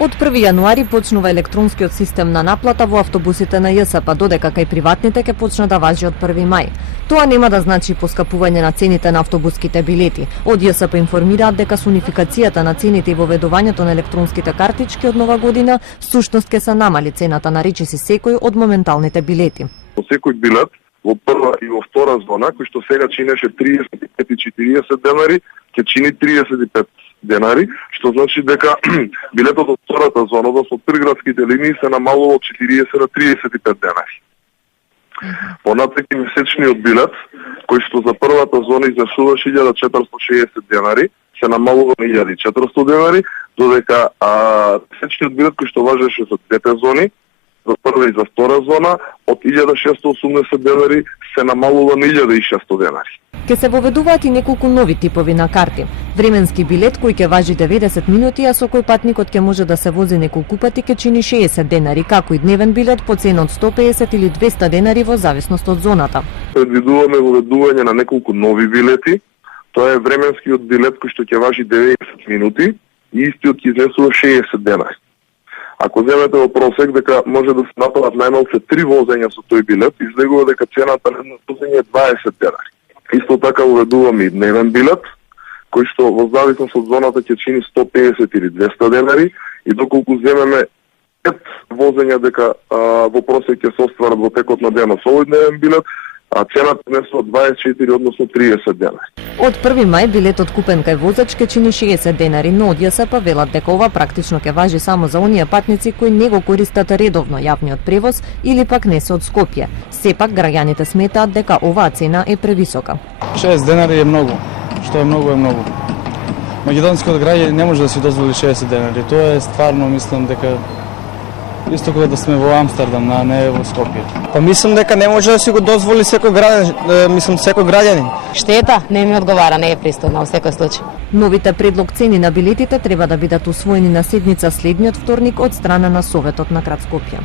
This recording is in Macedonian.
Од 1 јануари почнува електронскиот систем на наплата во автобусите на ЈСП, додека кај приватните ќе почне да важи од 1 мај. Тоа нема да значи поскапување на цените на автобуските билети. Од ЈСП информираат дека со унификацијата на цените и воведувањето на електронските картички од нова година, всушност ќе се намали цената на речиси секој од моменталните билети. По секој билет во прва и во втора зона, кој што сега чинеше 35 и 40 денари, ќе чини 35 денари, што значи дека билетот од втората зона, односно приградските линии, се намалува од 40 на 35 денари. Понатака месечниот билет, кој што за првата зона изнесуваше 1460 денари, се намалува на 1400 денари, додека месечниот билет кој што важеше за двете зони, за прва и за втора зона, од 1680 денари се намалува на 1600 денари. Ке се воведуваат и неколку нови типови на карти. Временски билет кој ќе важи 90 минути, а со кој патникот ќе може да се вози неколку пати, ќе чини 60 денари, како и дневен билет по цена од 150 или 200 денари во зависност од зоната. Предвидуваме воведување на неколку нови билети. Тоа е временскиот билет кој што ќе важи 90 минути и истиот ќе изнесува 60 денари. Ако земете во просек дека може да се направат најмалку 3 возења со тој билет, излегува дека цената на едно возење е 20 денари. Исто така воведуваме и дневен билет, кој што во зависност од зоната ќе чини 150 или 200 денари, и доколку земеме 5 возења дека во просек ќе се остварат во текот на денот со овој дневен билет, а цената изнесува 24, односно 30 денари. Од 1 мај билетот купен кај воzač ќе чини 60 денари, но од ЈСП велат дека ова практично ќе важи само за оние патници кои не го користат редовно јавниот превоз или пак не се од Скопје. Сепак граѓаните сметаат дека оваа цена е превисока. 60 денари е многу, што е многу е многу. Македонскиот граѓан не може да си дозволи 60 денари. Тоа е стварно, мислам дека исто кога да сме во Амстердам, а не во Скопје. Па мислам дека не може да си го дозволи секој граѓанин. Штета, не ми одговара, не е пристојно во секој случај. Новите предлог цени на билетите треба да бидат усвоени на седница следниот вторник од страна на Советот на град Скопје.